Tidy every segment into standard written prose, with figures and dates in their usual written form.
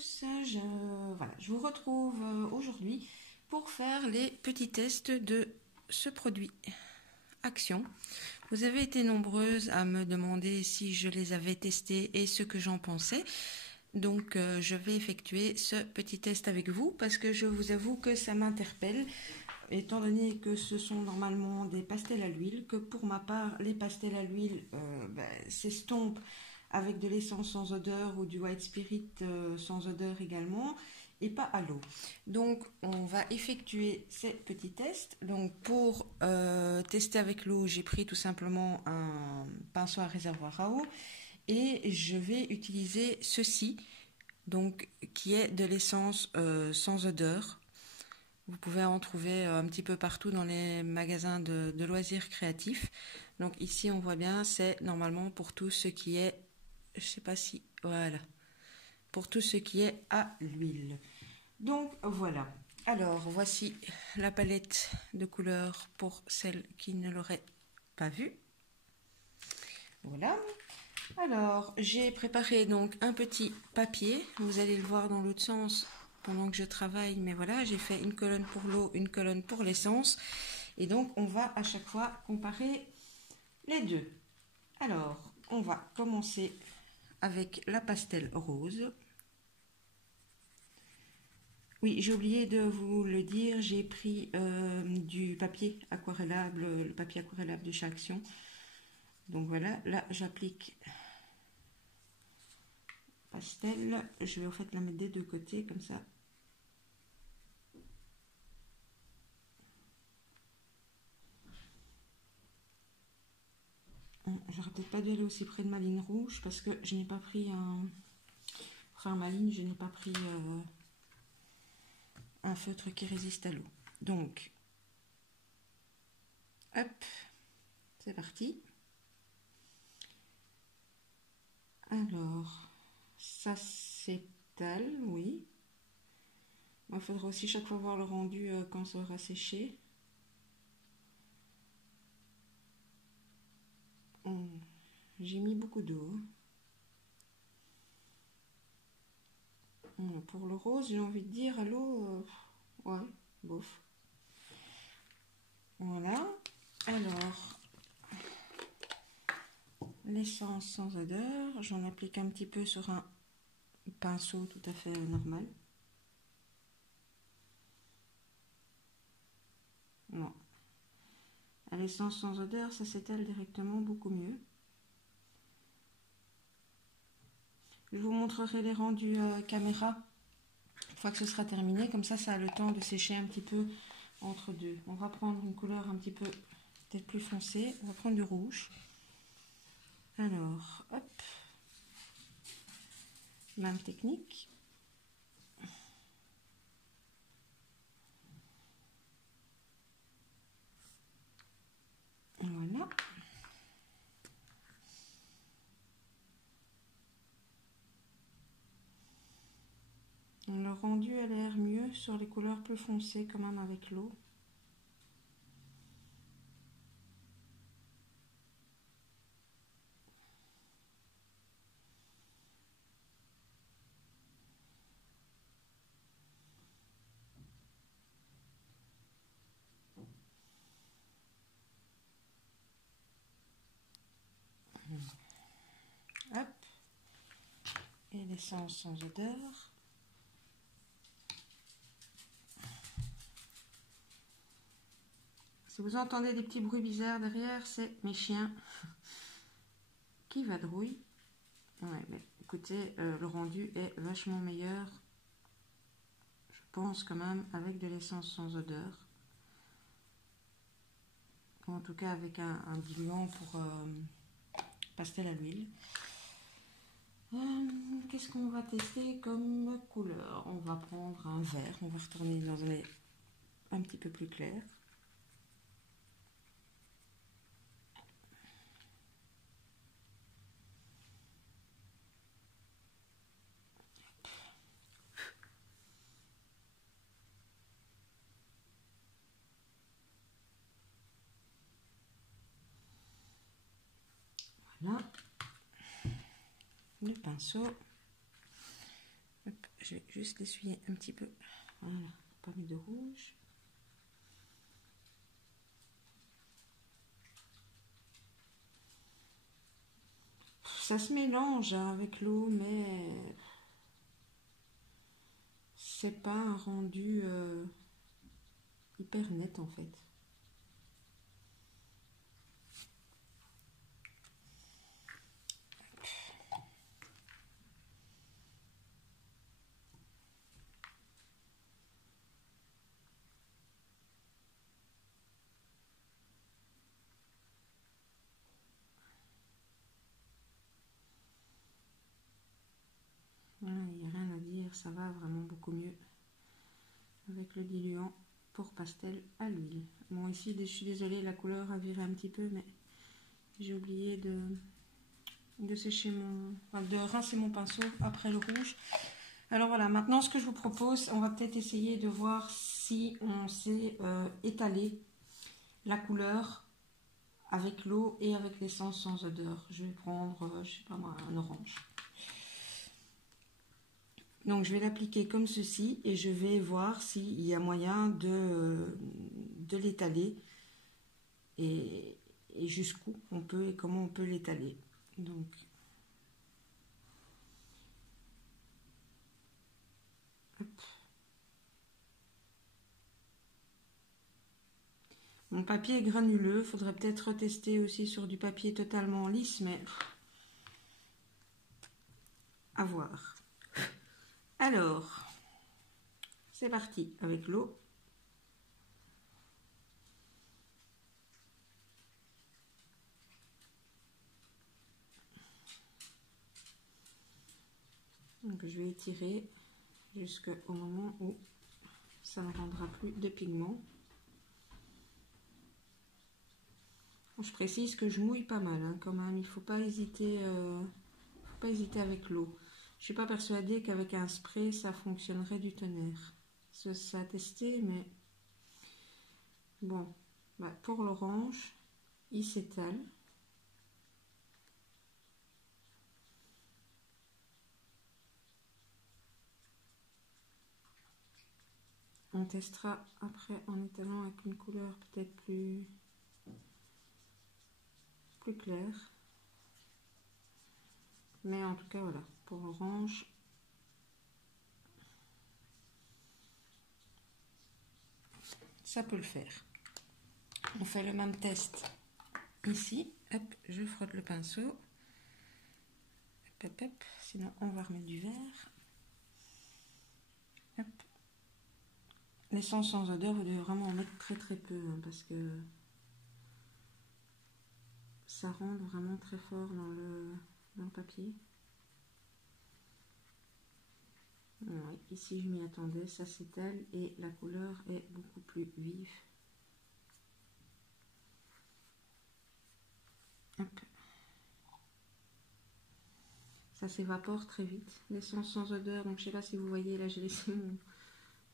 tous, je vous retrouve aujourd'hui pour faire les petits tests de ce produit Action. Vous avez été nombreuses à me demander si je les avais testés et ce que j'en pensais. Donc je vais effectuer ce petit test avec vous parce que je vous avoue que ça m'interpelle, étant donné que ce sont normalement des pastels à l'huile, que pour ma part les pastels à l'huile s'estompent avec de l'essence sans odeur ou du white spirit sans odeur également, et pas à l'eau. Donc on va effectuer ces petits tests. Donc pour tester avec l'eau, j'ai pris tout simplement un pinceau à réservoir à eau et je vais utiliser ceci, donc qui est de l'essence sans odeur. Vous pouvez en trouver un petit peu partout dans les magasins de loisirs créatifs. Donc ici on voit bien, c'est normalement pour tout ce qui est, je sais pas si, voilà, pour tout ce qui est à l'huile. Donc voilà, alors voici la palette de couleurs pour celles qui ne l'auraient pas vue. Voilà. Alors j'ai préparé donc un petit papier, vous allez le voir dans l'autre sens pendant que je travaille, mais voilà, j'ai fait une colonne pour l'eau, une colonne pour l'essence, et donc on va à chaque fois comparer les deux. Alors on va commencer avec la pastel rose. Oui, j'ai oublié de vous le dire, j'ai pris du papier aquarellable, le papier aquarellable de chez Action. Donc voilà, là j'applique pastel, je vais en fait la mettre des deux côtés comme ça. J'aurais peut-être pas dû aller aussi près de ma ligne rouge parce que je n'ai pas pris ma ligne, je n'ai pas pris un feutre qui résiste à l'eau. Donc, hop, c'est parti. Alors, ça s'étale, oui. Il faudra aussi chaque fois voir le rendu quand ça aura séché. J'ai mis beaucoup d'eau. Pour le rose, j'ai envie de dire à l'eau, ouais, bof. Voilà. Alors, l'essence sans odeur, j'en applique un petit peu sur un pinceau tout à fait normal. Non. À l'essence sans odeur, ça s'étale directement beaucoup mieux. Je vous montrerai les rendus caméra une fois que ce sera terminé, comme ça ça a le temps de sécher un petit peu entre deux. On va prendre une couleur un petit peu peut-être plus foncée, on va prendre du rouge. Alors, hop, même technique. Voilà. Le rendu a l'air mieux sur les couleurs plus foncées quand même avec l'eau. Hop. Et l'essence sans odeur. Si vous entendez des petits bruits bizarres derrière, c'est mes chiens qui vadrouillent. Ouais, mais écoutez, le rendu est vachement meilleur, je pense quand même, avec de l'essence sans odeur. Ou en tout cas avec un diluant pour pastel à l'huile. Qu'est-ce qu'on va tester comme couleur? On va prendre un vert, on va retourner dans un petit peu plus clair. Voilà, le pinceau. Hop, je vais juste l'essuyer un petit peu. Voilà, pas mis de rouge. Ça se mélange hein, avec l'eau, mais c'est pas un rendu hyper net en fait. Voilà, il n'y a rien à dire, ça va vraiment beaucoup mieux avec le diluant pour pastel à l'huile. Bon, ici, je suis désolée, la couleur a viré un petit peu, mais j'ai oublié de sécher de rincer mon pinceau après le rouge. Alors voilà, maintenant ce que je vous propose, on va peut-être essayer de voir si on sait étaler la couleur avec l'eau et avec l'essence sans odeur. Je vais prendre, je sais pas moi, un orange. Donc je vais l'appliquer comme ceci et je vais voir s'il y a moyen de l'étaler et jusqu'où on peut et comment on peut l'étaler. Donc hop. Mon papier est granuleux, faudrait peut-être retester aussi sur du papier totalement lisse, mais à voir. Alors, c'est parti avec l'eau. Donc je vais étirer jusqu'au moment où ça ne rendra plus de pigments. Je précise que je mouille pas mal hein, quand même, il ne faut pas hésiter avec l'eau. Je ne suis pas persuadée qu'avec un spray ça fonctionnerait du tonnerre. Ça a testé, mais bon, bah, pour l'orange, il s'étale. On testera après en étalant avec une couleur peut-être plus claire. Mais en tout cas, voilà, pour l'orange, ça peut le faire. On fait le même test ici. Hop, je frotte le pinceau. Hop, hop, hop. Sinon, on va remettre du vert. Hop. L'essence sans odeur, vous devez vraiment en mettre très très peu hein, parce que ça rentre vraiment très fort dans le papier. Ouais, ici je m'y attendais, ça s'étale et la couleur est beaucoup plus vive. Hop. Ça s'évapore très vite. L'essence sans odeur, donc je sais pas si vous voyez là, j'ai laissé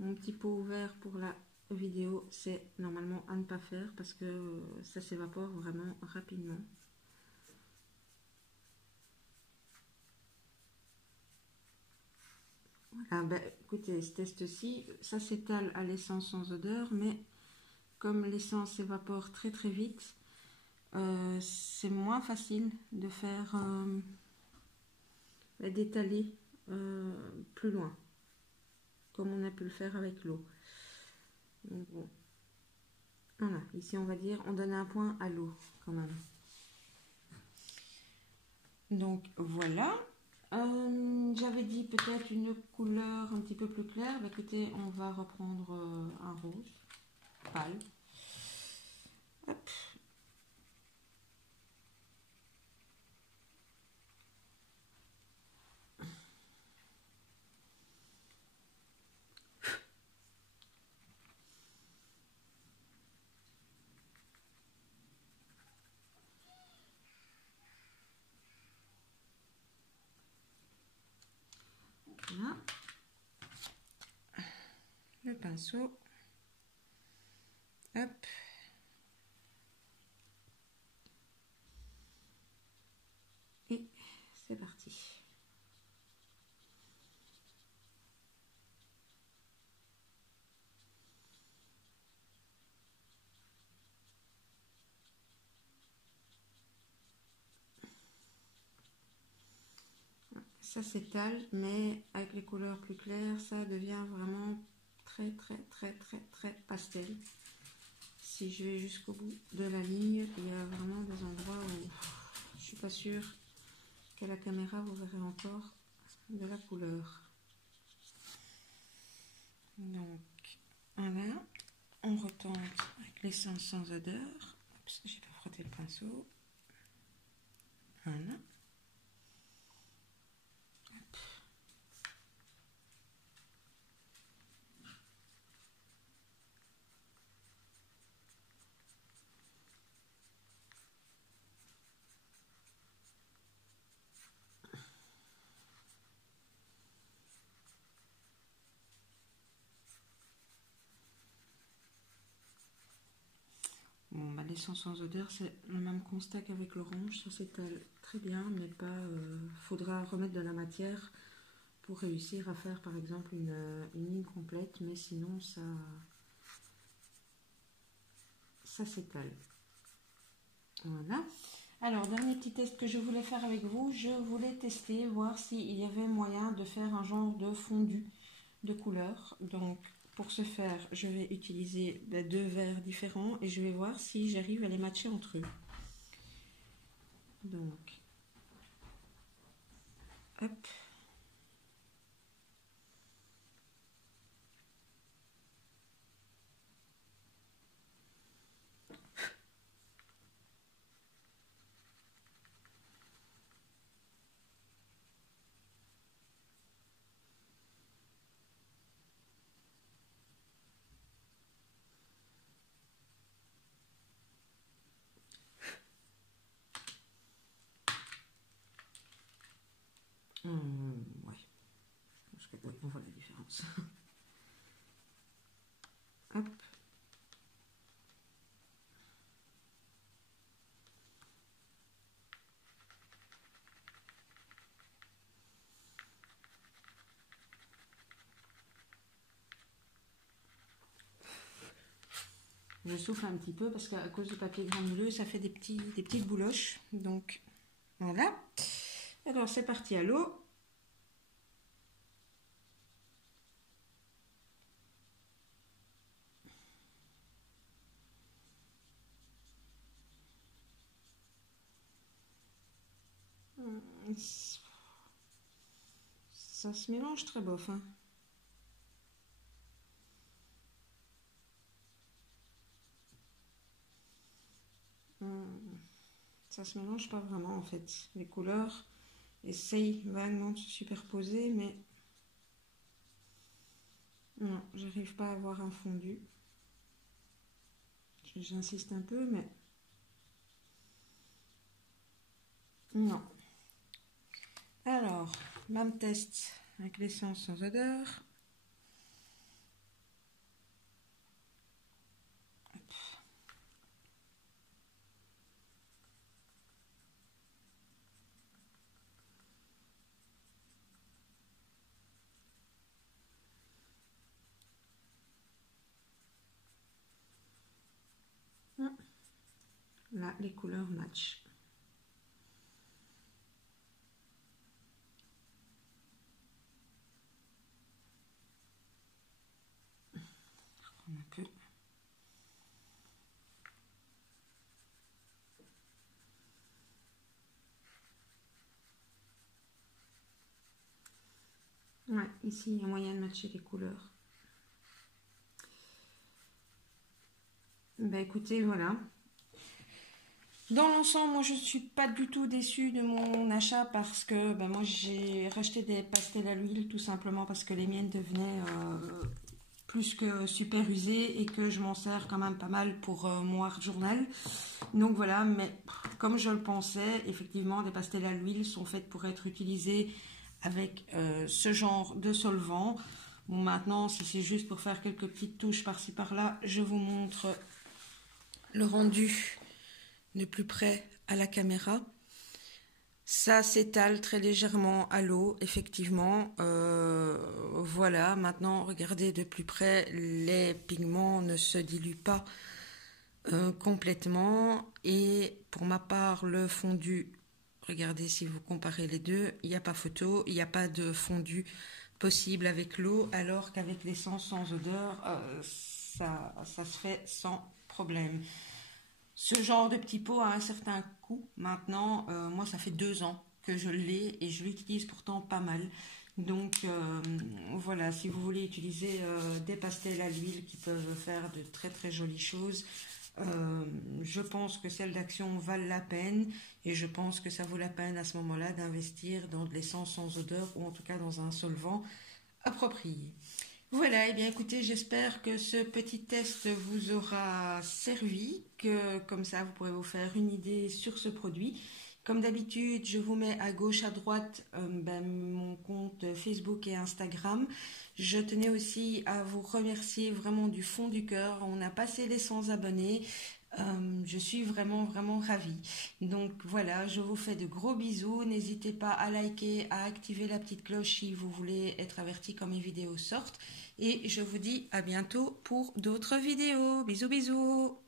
mon petit pot ouvert pour la vidéo. C'est normalement à ne pas faire parce que ça s'évapore vraiment rapidement. Voilà, ben, écoutez, ce test-ci, ça s'étale à l'essence sans odeur, mais comme l'essence s'évapore très très vite, c'est moins facile de faire d'étaler plus loin, comme on a pu le faire avec l'eau. Bon. Voilà, ici on va dire, on donne un point à l'eau quand même. Donc voilà. J'avais dit peut-être une couleur un petit peu plus claire. Bah, écoutez, on va reprendre un rose pâle. Hop. Voilà. Le pinceau. Hop. Et c'est parti. ça s'étale, mais avec les couleurs plus claires, ça devient vraiment très pastel. Si je vais jusqu'au bout de la ligne, il y a vraiment des endroits où je suis pas sûre qu'à la caméra vous verrez encore de la couleur. Donc voilà, on retente avec l'essence sans odeur, parce que j'ai pas frotté le pinceau. Voilà. Bon, bah, l'essence sans odeur, c'est le même constat qu'avec l'orange, ça s'étale très bien, mais pas. Faudra remettre de la matière pour réussir à faire par exemple une ligne complète, mais sinon ça s'étale. Voilà. Alors, dernier petit test que je voulais faire avec vous, je voulais tester, voir s'il y avait moyen de faire un genre de fondu de couleur. Donc, pour ce faire, je vais utiliser deux verres différents et je vais voir si j'arrive à les matcher entre eux. Donc, hop. Ouais. Parce que, oui, on voit la différence. Hop. Je souffle un petit peu parce qu'à cause du papier granuleux, ça fait des petites bouloches. Donc, voilà. Alors, c'est parti à l'eau. Ça se mélange très bof, hein. Ça se mélange pas vraiment en fait. Les couleurs essayent vaguement de se superposer, mais non, j'arrive pas à avoir un fondu. J'insiste un peu, mais non. Alors, même test avec l'essence sans odeur. Là, les couleurs matchent. Un peu. Ouais, ici, il y a moyen de matcher les couleurs. Ben écoutez, voilà. Dans l'ensemble, moi, je ne suis pas du tout déçue de mon achat parce que ben, moi, j'ai racheté des pastels à l'huile tout simplement parce que les miennes devenaient plus que super usées et que je m'en sers quand même pas mal pour mon art journal. Donc voilà, mais comme je le pensais, effectivement, des pastels à l'huile sont faits pour être utilisés avec ce genre de solvant. Bon, maintenant, si c'est juste pour faire quelques petites touches par-ci par-là, je vous montre le rendu de plus près à la caméra. Ça s'étale très légèrement à l'eau, effectivement. Voilà, maintenant, regardez de plus près, les pigments ne se diluent pas complètement. Et pour ma part, le fondu Regardez, si vous comparez les deux, il n'y a pas photo, il n'y a pas de fondu possible avec l'eau, alors qu'avec l'essence sans odeur, ça se fait sans problème. Ce genre de petit pot a un certain coût. Maintenant, moi, ça fait 2 ans que je l'ai et je l'utilise pourtant pas mal. Donc voilà, si vous voulez utiliser des pastels à l'huile qui peuvent faire de très très jolies choses, je pense que celles d'Action valent la peine et je pense que ça vaut la peine à ce moment-là d'investir dans de l'essence sans odeur ou en tout cas dans un solvant approprié. Voilà, et bien écoutez, j'espère que ce petit test vous aura servi, que comme ça vous pourrez vous faire une idée sur ce produit. Comme d'habitude, je vous mets à gauche, à droite mon compte Facebook et Instagram. Je tenais aussi à vous remercier vraiment du fond du cœur. On a passé les 100 abonnés. Je suis vraiment ravie. Donc voilà, je vous fais de gros bisous. N'hésitez pas à liker, à activer la petite cloche si vous voulez être averti quand mes vidéos sortent. Et je vous dis à bientôt pour d'autres vidéos. Bisous bisous.